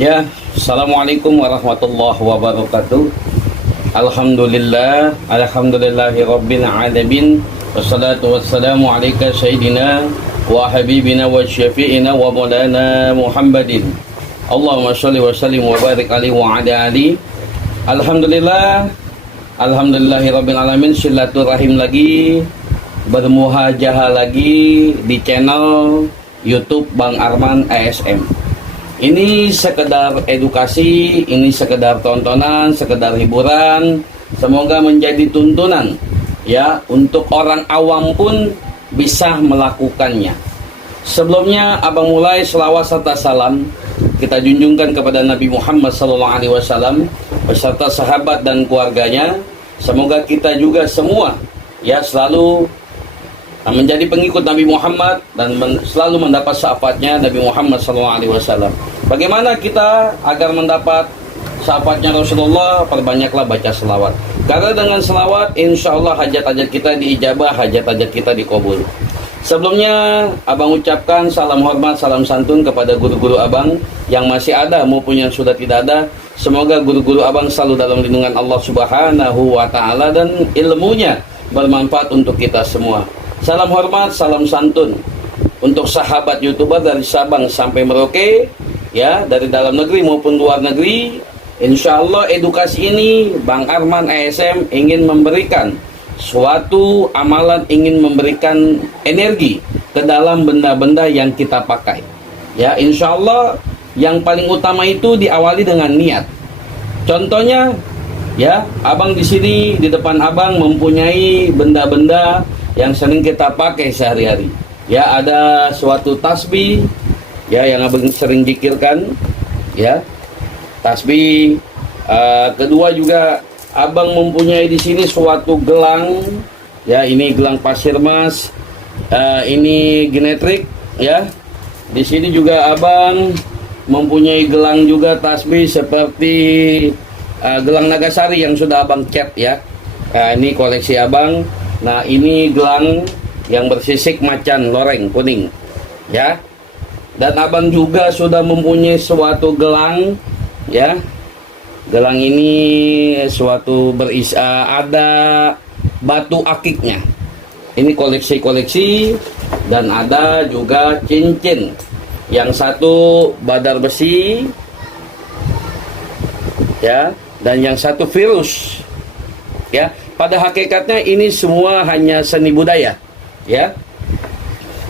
Ya, Assalamualaikum warahmatullahi wabarakatuh. Alhamdulillahi rabbil alamin. Wassalatu wassalamu alaika sayyidina wa habibina wa syafi'ina wa maulana Muhammadin. Allahumma sholli wa sallim wa barik alaihi wa ala ali. Alhamdulillahi rabbil alamin. Silaturahim lagi, bermuhajahah lagi di channel YouTube Bang Arman ASM. Ini sekedar edukasi, ini sekedar tontonan, sekedar hiburan. Semoga menjadi tuntunan ya untuk orang awam pun bisa melakukannya. Sebelumnya abang mulai selawat serta salam kita junjungkan kepada Nabi Muhammad SAW beserta sahabat dan keluarganya. Semoga kita juga semua ya selalu menjadi pengikut Nabi Muhammad dan selalu mendapat syafaatnya Nabi Muhammad SAW. Bagaimana kita agar mendapat syafaatnya Rasulullah? Perbanyaklah baca selawat. Karena dengan selawat, insya Allah hajat-hajat kita diijabah, hajat-hajat kita dikabul. Sebelumnya, abang ucapkan salam hormat, salam santun kepada guru-guru abang yang masih ada maupun yang sudah tidak ada. Semoga guru-guru abang selalu dalam lindungan Allah Subhanahu wa Ta'ala dan ilmunya bermanfaat untuk kita semua. Salam hormat, salam santun untuk sahabat YouTuber dari Sabang sampai Merauke, ya, dari dalam negeri maupun luar negeri. Insya Allah edukasi ini Bang Arman ASM ingin memberikan suatu amalan, ingin memberikan energi ke dalam benda-benda yang kita pakai. Ya, insya Allah yang paling utama itu diawali dengan niat. Contohnya, ya, abang di sini di depan abang mempunyai benda-benda yang sering kita pakai sehari-hari. Ya, ada suatu tasbih ya yang abang sering zikirkan, ya. Tasbih. Kedua juga abang mempunyai di sini suatu gelang, ya, ini gelang pasir mas. Ini genetrik, ya. Di sini juga abang mempunyai gelang juga tasbih seperti gelang Nagasari yang sudah abang cat, ya. Ini koleksi abang. Nah, ini gelang yang bersisik macan loreng kuning, ya. Dan abang juga sudah mempunyai suatu gelang, ya. Gelang ini suatu ada batu akiknya. Ini koleksi-koleksi dan ada juga cincin. Yang satu badar besi, ya, dan yang satu virus, ya. Pada hakikatnya ini semua hanya seni budaya, ya,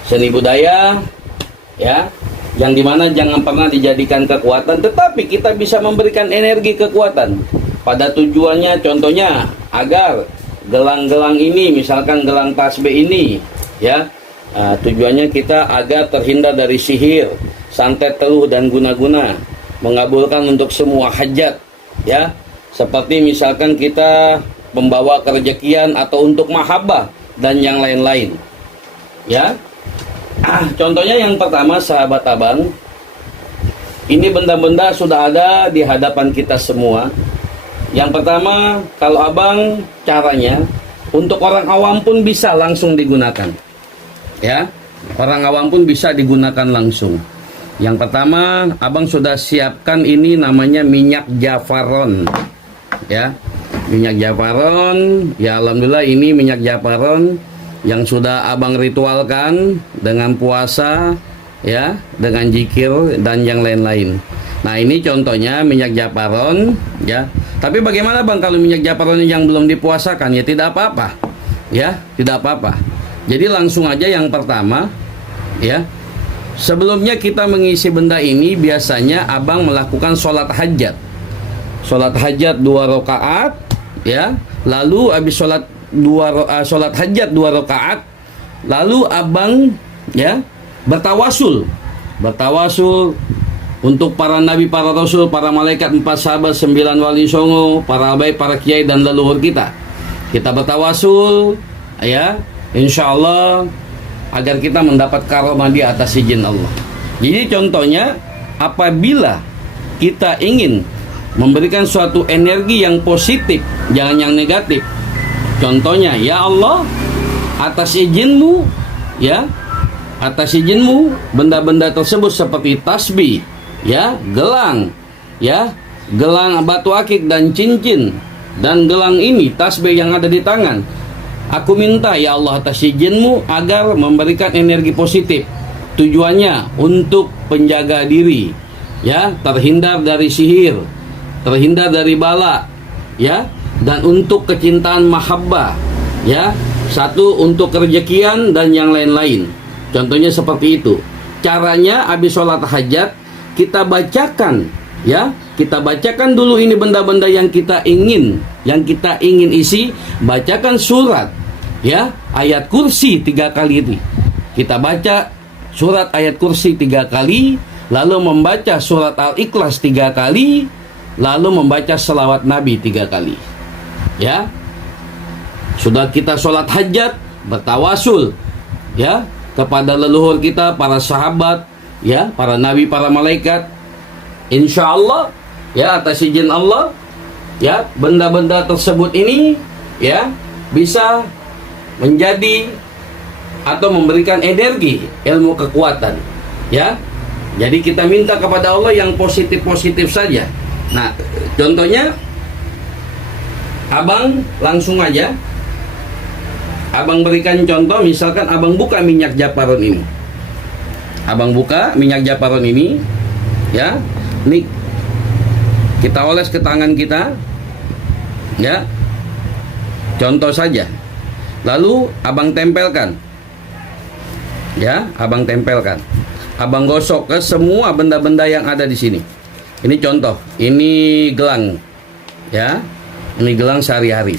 seni budaya, ya, yang dimana jangan pernah dijadikan kekuatan, tetapi kita bisa memberikan energi kekuatan pada tujuannya. Contohnya agar gelang-gelang ini, misalkan gelang tasbih ini, ya, tujuannya kita agar terhindar dari sihir, santet, teluh dan guna-guna, mengabulkan untuk semua hajat, ya, seperti misalkan kita membawa kerejekian atau untuk mahabbah dan yang lain-lain, ya. Contohnya yang pertama, sahabat abang, ini benda-benda sudah ada di hadapan kita semua. Yang pertama, kalau abang caranya untuk orang awam pun bisa langsung digunakan, ya, orang awam pun bisa digunakan langsung. Yang pertama, abang sudah siapkan ini namanya minyak jafaron, ya. Minyak jafaron, ya, alhamdulillah ini minyak jafaron yang sudah abang ritualkan dengan puasa, ya, dengan zikir dan yang lain-lain. Nah, ini contohnya minyak jafaron, ya. Tapi bagaimana bang kalau minyak jafaron yang belum dipuasakan? Ya tidak apa-apa, ya, tidak apa-apa. Jadi langsung aja yang pertama, ya. Sebelumnya kita mengisi benda ini biasanya abang melakukan sholat hajat. Sholat hajat 2 rakaat, ya. Lalu habis sholat hajat 2 rakaat, lalu abang, ya, bertawasul untuk para nabi, para rasul, para malaikat, 4 sahabat, 9 wali songo, para baik, para kiai dan leluhur kita. Kita bertawasul, ya, insya Allah agar kita mendapat karomah di atas izin Allah. Jadi contohnya apabila kita ingin memberikan suatu energi yang positif, jangan yang negatif. Contohnya, ya Allah, atas izinmu, ya, atas izinmu benda-benda tersebut seperti tasbih, ya, gelang, ya, gelang batu akik dan cincin, dan gelang ini, tasbih yang ada di tangan. Aku minta ya Allah atas izinmu agar memberikan energi positif. Tujuannya untuk penjaga diri, ya, terhindar dari sihir, terhindar dari bala, ya, dan untuk kecintaan mahabbah, ya. Satu untuk kerejekian dan yang lain-lain. Contohnya seperti itu. Caranya habis sholat hajat kita bacakan, ya, kita bacakan dulu ini benda-benda yang kita ingin isi. Bacakan surat, ya, ayat kursi 3 kali ini. Kita baca surat ayat kursi 3 kali, lalu membaca surat Al-Ikhlas 3 kali, lalu membaca selawat Nabi 3 kali, ya. Sudah kita sholat hajat, bertawasul, ya, kepada leluhur kita, para sahabat, ya, para nabi, para malaikat. Insya Allah, ya, atas izin Allah, ya, benda-benda tersebut ini, ya, bisa menjadi atau memberikan energi, ilmu kekuatan, ya. Jadi kita minta kepada Allah yang positif-positif saja. Nah, contohnya, abang langsung aja, abang berikan contoh. Misalkan abang buka minyak japaron ini, abang buka minyak japaron ini, ya, ini kita oles ke tangan kita, ya, contoh saja. Lalu abang tempelkan, ya, abang tempelkan, abang gosok ke semua benda-benda yang ada di sini. Ini contoh, ini gelang, ya, ini gelang sehari-hari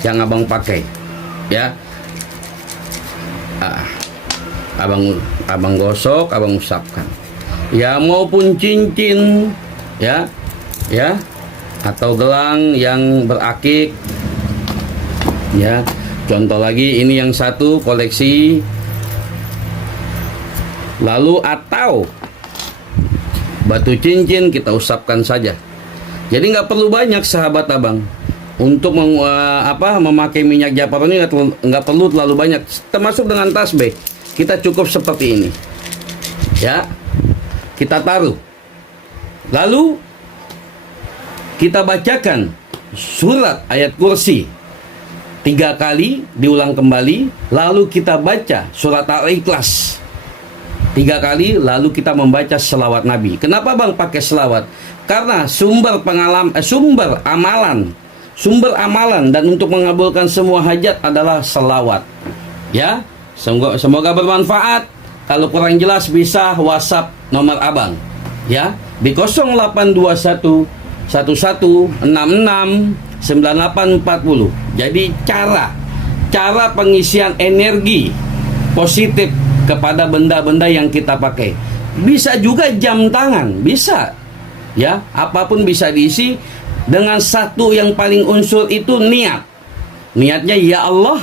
yang abang pakai, ya. Abang gosok, abang usapkan, ya, maupun cincin, ya, atau gelang yang berakik, ya. Contoh lagi, ini yang satu koleksi. Lalu atau batu cincin kita usapkan saja. Jadi nggak perlu banyak sahabat abang untuk memakai minyak japaron ini, nggak perlu terlalu banyak. Termasuk dengan tasbih, kita cukup seperti ini, ya, kita taruh. Lalu kita bacakan surat ayat kursi 3 kali, diulang kembali. Lalu kita baca surat Al-Ikhlas 3 kali, lalu kita membaca selawat Nabi. Kenapa bang pakai selawat? Karena sumber amalan dan untuk mengabulkan semua hajat adalah selawat, ya. Semoga bermanfaat. Kalau kurang jelas bisa WhatsApp nomor abang, ya, di 0821 1166 9840. Jadi cara pengisian energi positif kepada benda-benda yang kita pakai. Bisa juga jam tangan, bisa, ya, apapun bisa diisi. Dengan satu yang paling unsur itu niat. Niatnya, ya Allah,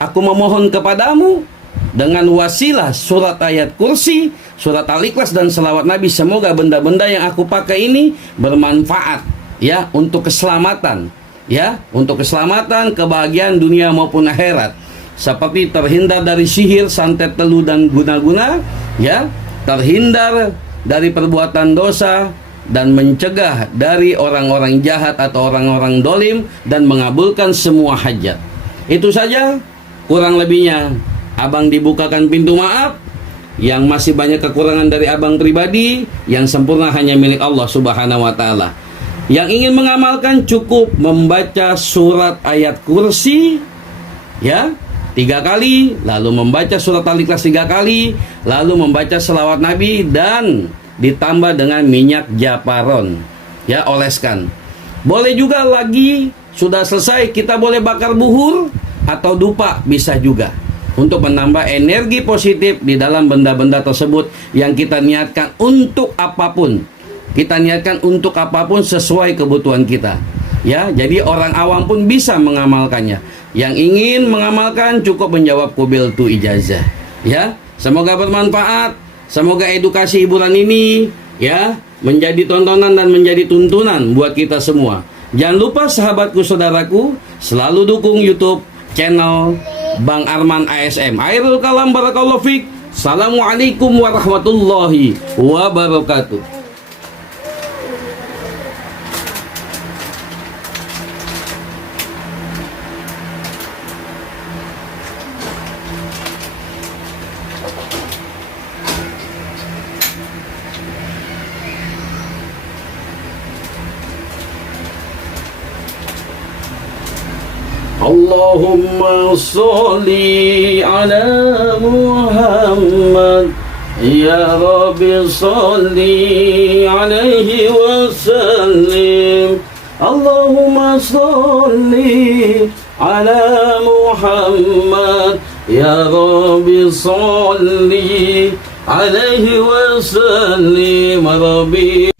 aku memohon kepadamu dengan wasilah surat ayat kursi, surat Al-Ikhlas dan selawat Nabi, semoga benda-benda yang aku pakai ini bermanfaat, ya, untuk keselamatan, ya, untuk keselamatan, kebahagiaan dunia maupun akhirat. Seperti terhindar dari sihir, santet, teluh dan guna-guna, ya, terhindar dari perbuatan dosa, dan mencegah dari orang-orang jahat atau orang-orang dolim, dan mengabulkan semua hajat. Itu saja, kurang lebihnya abang dibukakan pintu maaf. Yang masih banyak kekurangan dari abang pribadi, yang sempurna hanya milik Allah Subhanahu wa Ta'ala. Yang ingin mengamalkan cukup membaca surat ayat kursi, ya, 3 kali, lalu membaca surat Al-Ikhlas 3 kali, lalu membaca selawat Nabi, dan ditambah dengan minyak japaron, ya, oleskan. Boleh juga lagi, sudah selesai, kita boleh bakar buhur atau dupa, bisa juga, untuk menambah energi positif di dalam benda-benda tersebut yang kita niatkan untuk apapun. Kita niatkan untuk apapun sesuai kebutuhan kita, ya. Jadi orang awam pun bisa mengamalkannya. Yang ingin mengamalkan cukup menjawab kubil tu ijazah, ya. Semoga bermanfaat. Semoga edukasi hiburan ini, ya, menjadi tontonan dan menjadi tuntunan buat kita semua. Jangan lupa sahabatku, saudaraku, selalu dukung YouTube channel Bang Arman ASM. Akhirul kalam, barakallahu fiik. Assalamualaikum warahmatullahi wabarakatuh. Allahumma sholli ala Muhammad. Ya Rabbi sholli alaihi wa sallim. Allahumma sholli ala Muhammad. Ya Rabbi sholli alaihi wa sallim. Rabbi